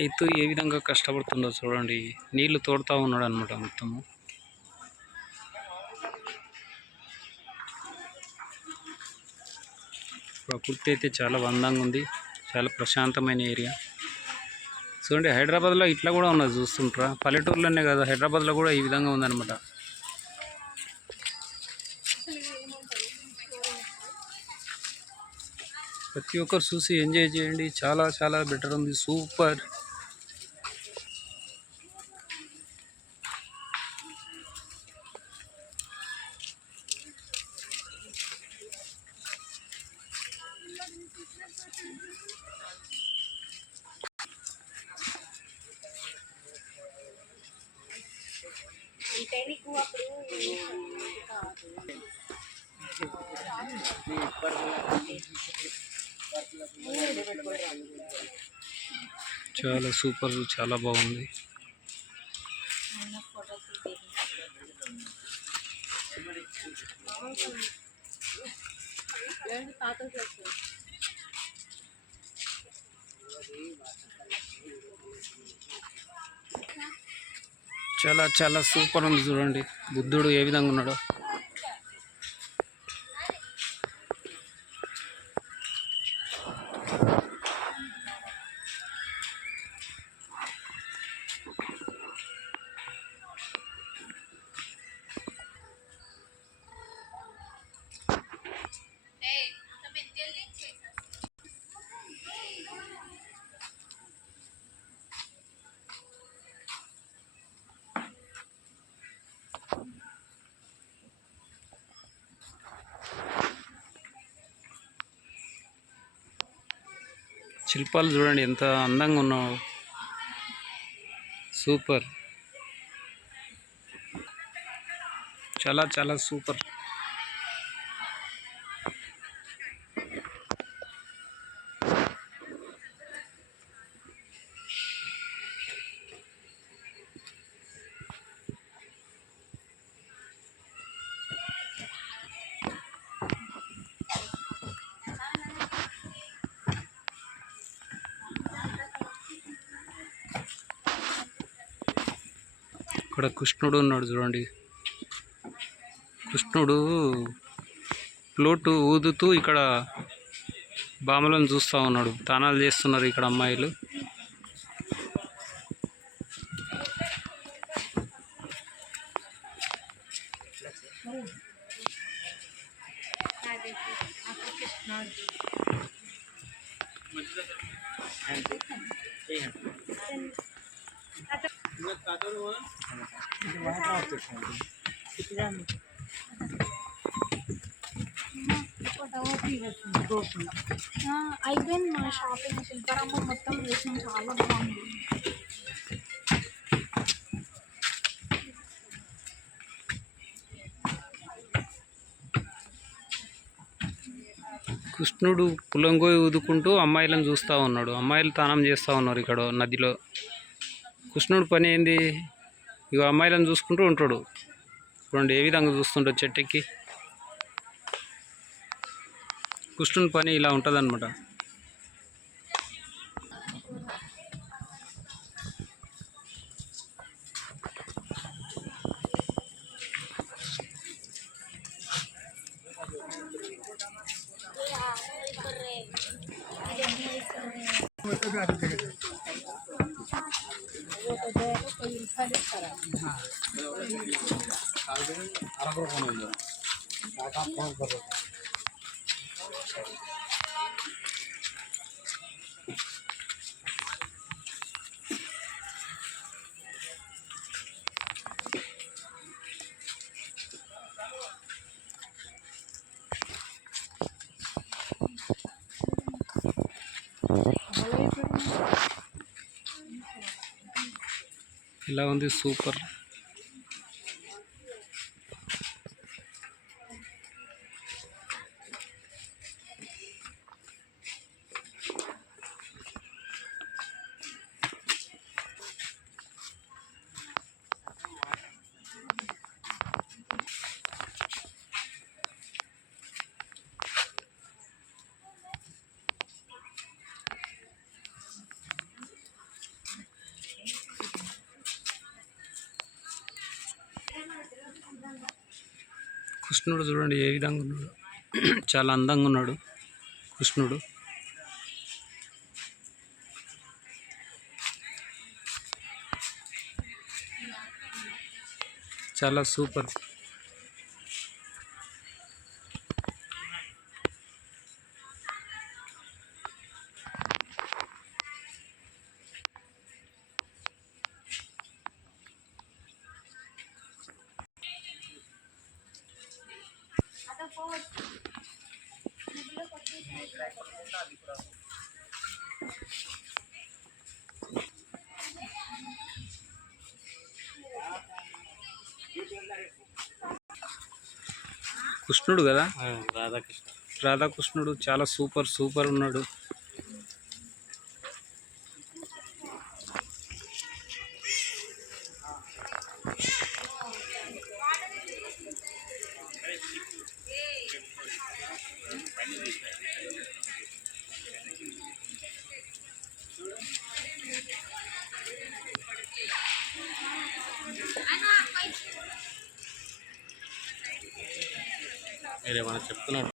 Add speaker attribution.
Speaker 1: రైతు ఏ విధంగా కష్టపడుతుందో చూడండి. నీళ్ళు తోడుతా ఉన్నాడు అనమాట మొత్తము ప్రకృతి అయితే చాలా అందంగా ఉంది. చాలా ప్రశాంతమైన ఏరియా. చూడండి హైదరాబాద్లో ఇట్లా కూడా ఉన్నది చూస్తుంటారా? పల్లెటూరులోనే కదా హైదరాబాద్లో కూడా ఈ విధంగా ఉందన్నమాట. ప్రతి ఒక్కరు చూసి ఎంజాయ్ చేయండి. చాలా చాలా బెటర్ ఉంది. సూపర్.
Speaker 2: అంటే నీకు అప్పుడు
Speaker 1: చాలా సూపర్ చాలా బాగుంది. తాత చాలా చాలా సూపర్ ఉంది చూడండి. బుద్ధుడు ఏ విధంగా ఉన్నాడో. శిల్పాలు చూడండి ఎంత అందంగా ఉన్నావు. సూపర్. చాలా చాలా సూపర్. ఇక్కడ కృష్ణుడు ఉన్నాడు చూడండి. కృష్ణుడు ఫ్లూట్ ఊదుతూ ఇక్కడ బామలను చూస్తూ ఉన్నాడు. తానాలు చేస్తున్నారు ఇక్కడ అమ్మాయిలు.
Speaker 2: ఆ, అయిపోయింది మా షాపింగ్ శిల్పారామం మొత్తం వేసిన చాలా బాగుంది.
Speaker 1: కృష్ణుడు పులంగోయి ఊదుకుంటూ అమ్మాయిలను చూస్తూ ఉన్నాడు. అమ్మాయిలు తానం చేస్తూ ఉన్నారు ఇక్కడ నదిలో. కృష్ణుడు పని ఏంది? ఇక అమ్మాయిలను చూసుకుంటూ ఉంటాడు. చూడండి ఏ విధంగా చూస్తుంటాడు చెట్టెక్కి కృష్ణుని పని ఇలా ఉంటుందన్నమాట. আর কোনো ఇలా ఉంది సూపర్ కృష్ణుడు చూడండి ఏ విధంగా ఉన్నాడు. చాలా అందంగా ఉన్నాడు కృష్ణుడు. చాలా సూపర్. కృష్ణుడు కదా?
Speaker 3: రాధాకృష్ణ.
Speaker 1: రాధాకృష్ణుడు చాలా సూపర్ సూపర్ ఉన్నాడు.
Speaker 3: మీరు ఏమైనా చెప్తున్నారు.